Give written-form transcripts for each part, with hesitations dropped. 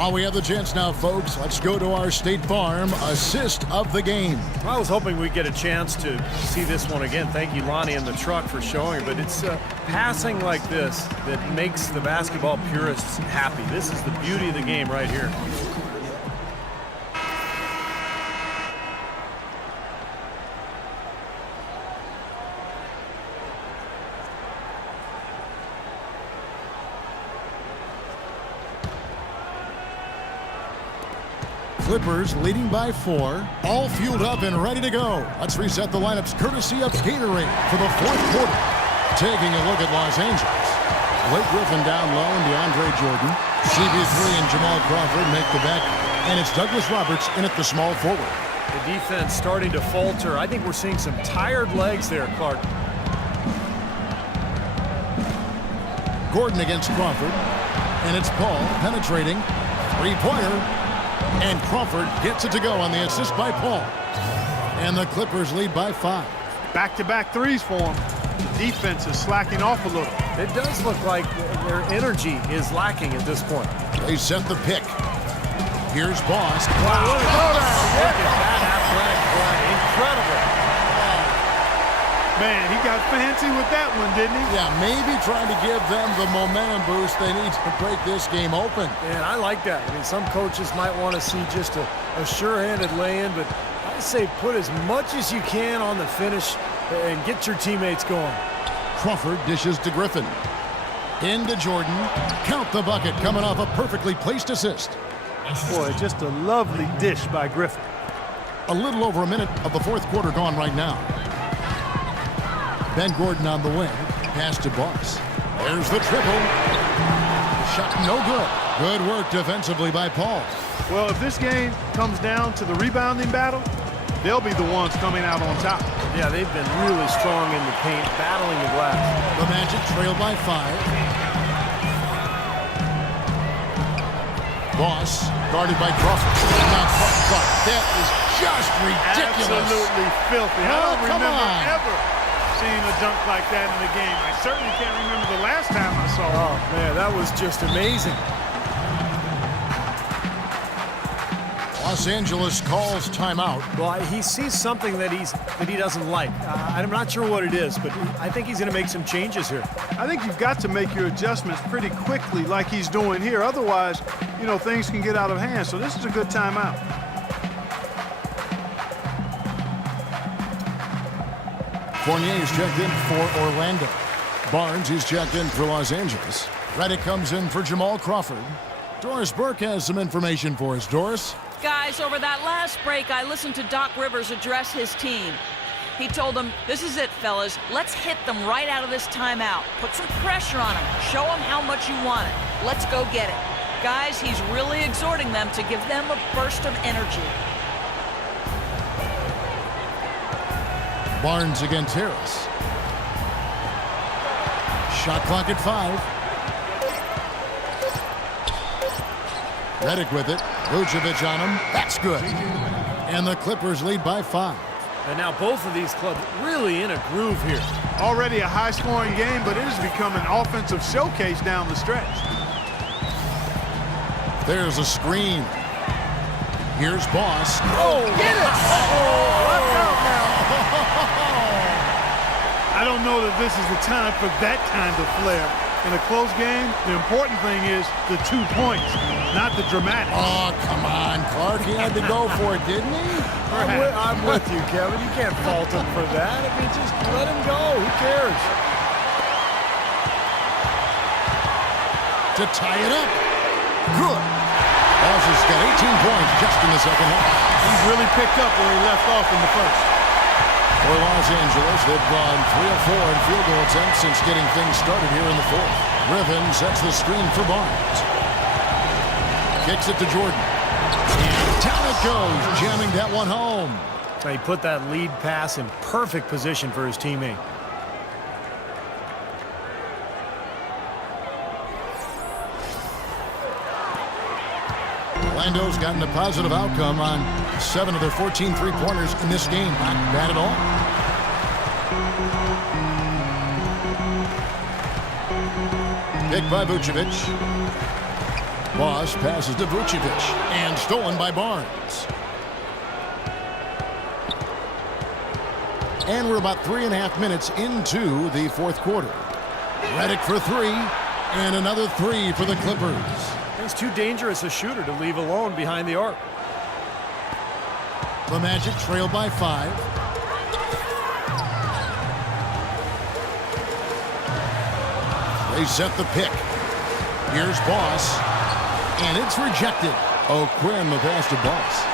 While we have the chance now, folks, let's go to our State Farm assist of the game. I was hoping we'd get a chance to see this one again. Thank you, Lonnie and the truck, for showing it. But it's passing like this that makes the basketball purists happy. This is the beauty of the game right here. Clippers leading by 4, all fueled up and ready to go. Let's reset the lineups courtesy of Gatorade for the fourth quarter. Taking a look at Los Angeles. Blake Griffin down low and DeAndre Jordan. CP3 and Jamal Crawford make the back. And it's Douglas Roberts in at the small forward. The defense starting to falter. I think we're seeing some tired legs there, Clark. Gordon against Crawford. And it's Paul penetrating. Three-pointer. And Crawford gets it to go on the assist by Paul. And the Clippers lead by 5. Back-to-back threes for them. The defense is slacking off a little. It does look like their energy is lacking at this point. They set the pick. Here's Boss. Wow, look at that athletic play. Incredible. Man, he got fancy with that one, didn't he? Yeah, maybe trying to give them the momentum boost they need to break this game open. Man, I like that. I mean, some coaches might want to see just a sure-handed lay-in, but I say put as much as you can on the finish and get your teammates going. Crawford dishes to Griffin. Into Jordan. Count the bucket coming off a perfectly placed assist. Boy, just a lovely dish by Griffin. A little over a minute of the fourth quarter gone right now. Ben Gordon on the wing. Pass to Boss. There's the triple. Shot no good. Good work defensively by Paul. Well, if this game comes down to the rebounding battle, they'll be the ones coming out on top. Yeah, they've been really strong in the paint, battling the glass. The Magic trail by 5. Boss guarded by Crawford. Not caught. That is just ridiculous. Absolutely filthy. I don't come remember on. ever seeing a dunk like that in the game. I certainly can't remember the last time I saw it. Oh, man, that was just amazing. Los Angeles calls timeout. Well, he sees something that he doesn't like. I'm not sure what it is, but I think he's going to make some changes here. I think you've got to make your adjustments pretty quickly like he's doing here. Otherwise, you know, things can get out of hand. So this is a good timeout. Fournier is checked in for Orlando. Barnes is checked in for Los Angeles. Redick comes in for Jamal Crawford. Doris Burke has some information for us. Doris? Guys, over that last break, I listened to Doc Rivers address his team. He told them, this is it, fellas. Let's hit them right out of this timeout. Put some pressure on them. Show them how much you want it. Let's go get it. Guys, he's really exhorting them to give them a burst of energy. Barnes against Harris. Shot clock at 5. Redick with it. Vucevic on him. That's good. And the Clippers lead by 5. And now both of these clubs really in a groove here. Already a high-scoring game, but it has become an offensive showcase down the stretch. There's a screen. Here's Boss. Oh, get it! Watch out now. I don't know that this is the time for that kind of flair. In a close game, the important thing is the 2 points, not the dramatics. Oh, come on, Clark. He had to go for it, didn't he? I'm with you, Kevin. You can't fault him for that. I mean, just let him go. Who cares? To tie it up. Good. Boss has got 18 points just in the second half. He's really picked up where he left off in the first. For Los Angeles, they've gone 3 of 4 in field goal attempts since getting things started here in the fourth. Griffin sets the screen for Barnes. Kicks it to Jordan. And down it goes, jamming that one home. He put that lead pass in perfect position for his teammate. Orlando's gotten a positive outcome on 7 of their 14 three-pointers in this game. Not bad at all. Pick by Vucevic. Boss passes to Vucevic, and stolen by Barnes. And we're about 3.5 minutes into the fourth quarter. Redick for three, and another three for the Clippers. He's too dangerous a shooter to leave alone behind the arc. The Magic trail by 5. They set the pick. Here's Boss, and it's rejected. O'Quinn the pass to Boss.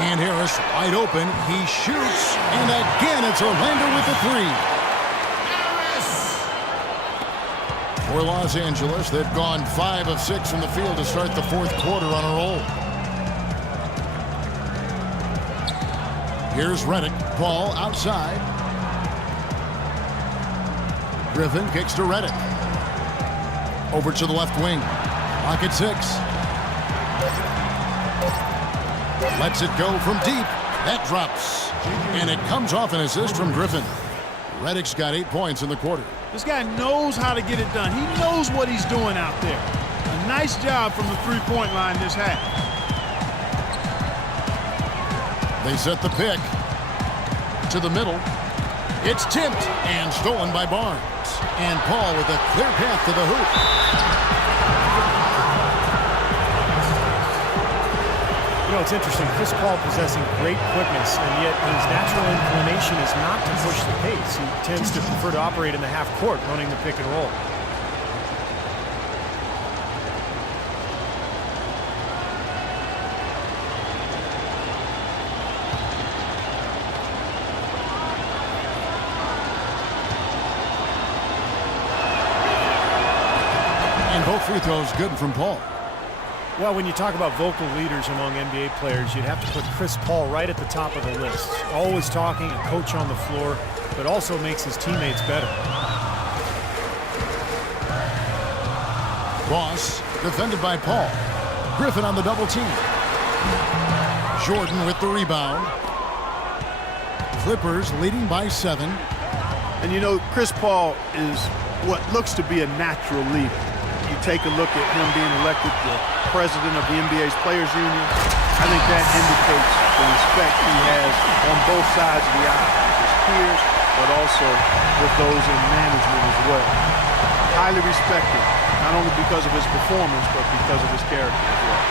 And Harris wide open. He shoots, and again it's Orlando with the three. For Los Angeles, they've gone 5 of 6 from the field to start the fourth quarter on a roll. Here's Redick. Paul outside. Griffin kicks to Redick. Over to the left wing. Clock at 6. Lets it go from deep. That drops. And it comes off an assist from Griffin. Redick's got 8 points in the quarter. This guy knows how to get it done. He knows what he's doing out there. A nice job from the three-point line this half. They set the pick to the middle. It's tipped and stolen by Barnes. And Paul with a clear path to the hoop. You know, it's interesting. Chris Paul possessing great quickness, and yet his natural inclination is not to push the pace. He tends to prefer to operate in the half court, running the pick and roll. And both free throws good from Paul. Well, when you talk about vocal leaders among NBA players, you'd have to put Chris Paul right at the top of the list. Always talking, a coach on the floor, but also makes his teammates better. Boss defended by Paul. Griffin on the double team. Jordan with the rebound. Clippers leading by 7. And you know, Chris Paul is what looks to be a natural leader. You take a look at him being elected the president of the NBA's Players Union. I think that indicates the respect he has on both sides of the aisle, with his peers, but also with those in management as well. Highly respected, not only because of his performance, but because of his character as well.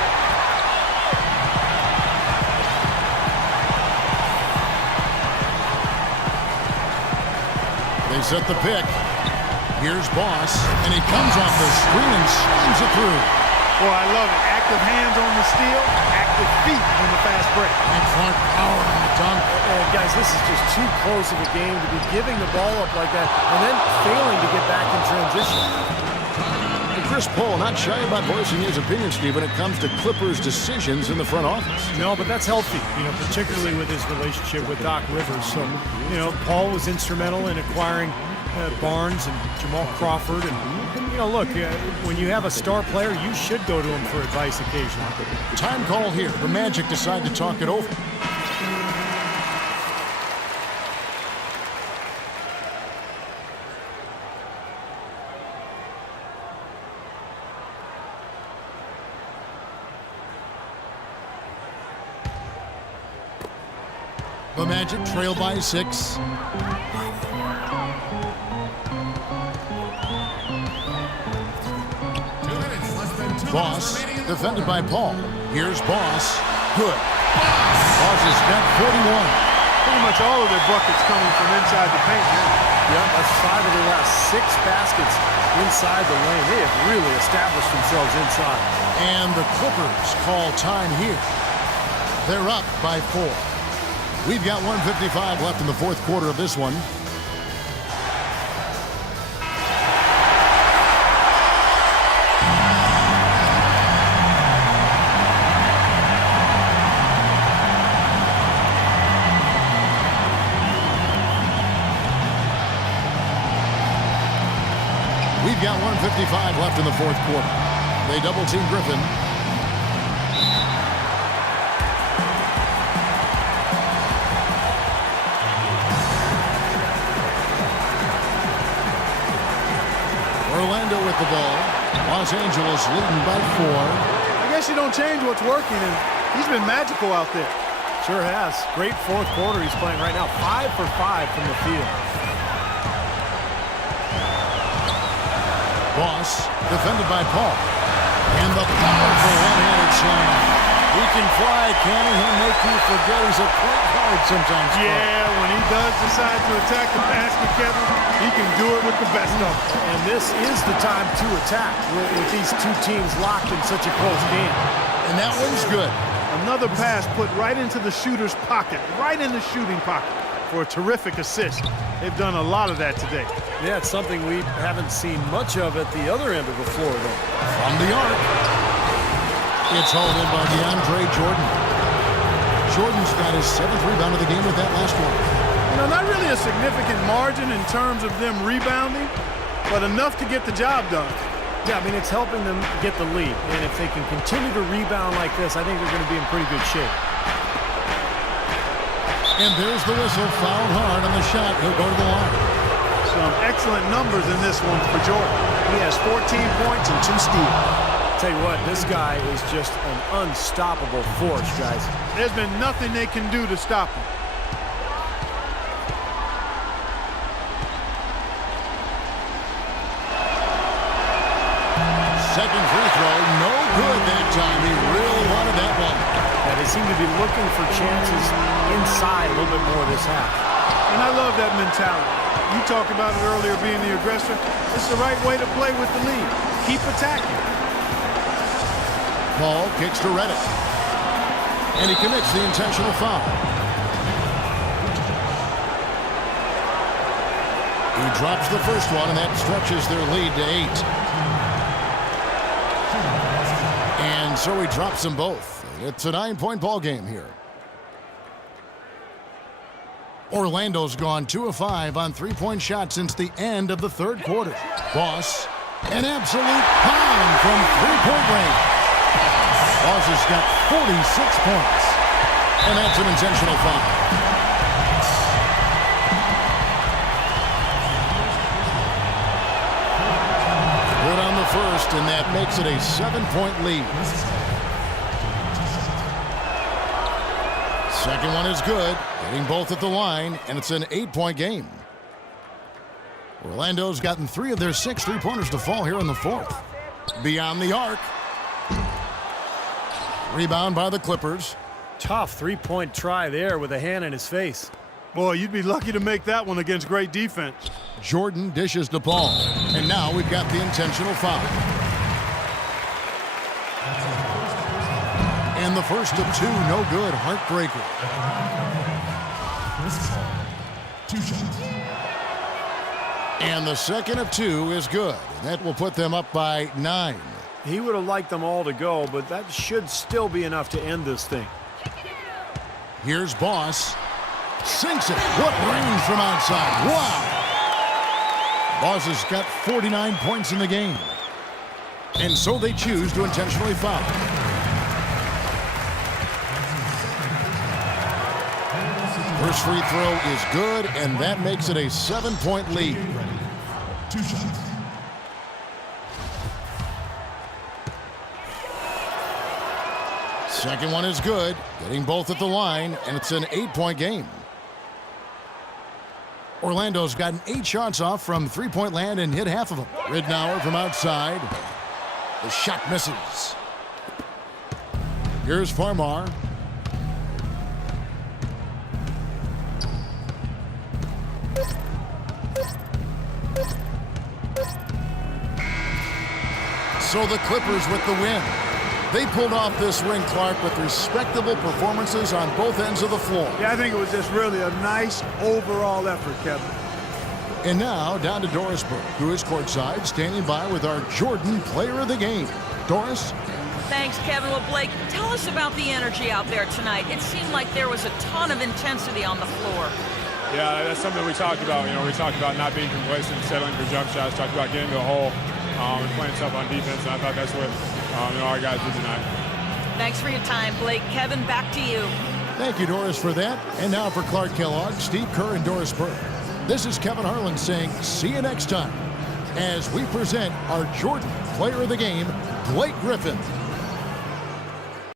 They set the pick. Here's Boss, and he comes off the screen and slams it through. Boy, I love it. Active hands on the steal, active feet on the fast break. And Clark power on the dunk. Guys, this is just too close of a game to be giving the ball up like that and then failing to get back in transition. And Chris Paul not shy about voicing his opinion, Steve, when it comes to Clippers' decisions in the front office. No, but that's healthy, you know, particularly with his relationship with Doc Rivers. So, you know, Paul was instrumental in acquiring Barnes and Jamal Crawford. And, you know, look, when you have a star player, you should go to him for advice occasionally. Time call here. The Magic decide to talk it over. The Magic trail by 6. Boss, defended by Paul. Here's Boss. Good. Boss has got 41. Pretty much all of their buckets coming from inside the paint now. Yeah, that's 5 of their last 6 baskets inside the lane. They have really established themselves inside. And the Clippers call time here. They're up by 4. We've got 1:55 left in the fourth quarter of this one. We've got 1:55 left in the fourth quarter. They double-team Griffin. Orlando with the ball. Los Angeles leading by 4. I guess you don't change what's working, and he's been magical out there. Sure has. Great fourth quarter he's playing right now. 5 for 5 from the field. Boss defended by Paul. And the powerful one-handed slam. He can fly, can he? He'll make you forget he's a point guard sometimes. Yeah, when he does decide to attack the basket, Kevin, he can do it with the best of them. And this is the time to attack with these two teams locked in such a close game. And that one's good. Another pass put right into the shooter's pocket, right in the shooting pocket for a terrific assist. They've done a lot of that today. Yeah, it's something we haven't seen much of at the other end of the floor, though. From the arc. It's hauled in by DeAndre Jordan. Jordan's got his 7th rebound of the game with that last one. You know, not really a significant margin in terms of them rebounding, but enough to get the job done. Yeah, I mean, it's helping them get the lead. And if they can continue to rebound like this, I think they're going to be in pretty good shape. And there's the whistle. Fouled hard on the shot. He'll go to the line. Some excellent numbers in this one for Jordan. He has 14 points and 2 steals. Tell you what, this guy is just an unstoppable force, guys. There's been nothing they can do to stop him. Second free throw, no good that time. He really wanted that one. Yeah, they seem to be looking for chances inside a little bit more this half. And I love that mentality. You talked about it earlier, being the aggressor. It's the right way to play with the lead. Keep attacking. Paul kicks to Reddick. And he commits the intentional foul. He drops the first one, and that stretches their lead to 8. And so he drops them both. It's a 9-point ball game here. Orlando's gone 2 of 5 on 3-point shots since the end of the third quarter. Boss, an absolute pound from 3-point range. Boss has got 46 points. And that's an intentional foul. Good on the first, and that makes it a 7-point lead. Second one is good, getting both at the line, and it's an 8-point game. Orlando's gotten 3 of their 6 3-pointers to fall here in the fourth. Beyond the arc. Rebound by the Clippers. Tough 3-point try there with a hand in his face. Boy, you'd be lucky to make that one against great defense. Jordan dishes to Paul. And now we've got the intentional foul. And the first of 2, no good. Heartbreaker. Chris Paul, 2 shots. And the second of 2 is good. That will put them up by 9. He would have liked them all to go, but that should still be enough to end this thing. Here's Boss. Sinks it. What range from outside. Wow. Boss has got 49 points in the game. And so they choose to intentionally foul. First free throw is good, and that makes it a 7-point lead. 2 shots. Second one is good, getting both at the line, and it's an 8-point game. Orlando's gotten 8 shots off from 3-point land and hit half of them. Ridnour from outside. The shot misses. Here's Farmar. So the Clippers with the win. They pulled off this win, Clark, with respectable performances on both ends of the floor. Yeah, I think it was just really a nice overall effort, Kevin. And now down to Doris Burke, who is courtside, standing by with our Jordan Player of the Game. Doris? Thanks, Kevin. Well, Blake, tell us about the energy out there tonight. It seemed like there was a ton of intensity on the floor. Yeah, that's something we talked about. You know, we talked about not being complacent, settling for jump shots, talked about getting to the hole and playing tough on defense, and I thought that's what our guys did tonight. Thanks for your time, Blake. Kevin, back to you. Thank you, Doris, for that. And now for Clark Kellogg, Steve Kerr, and Doris Burke. This is Kevin Harlan saying see you next time as we present our Jordan player of the game, Blake Griffin.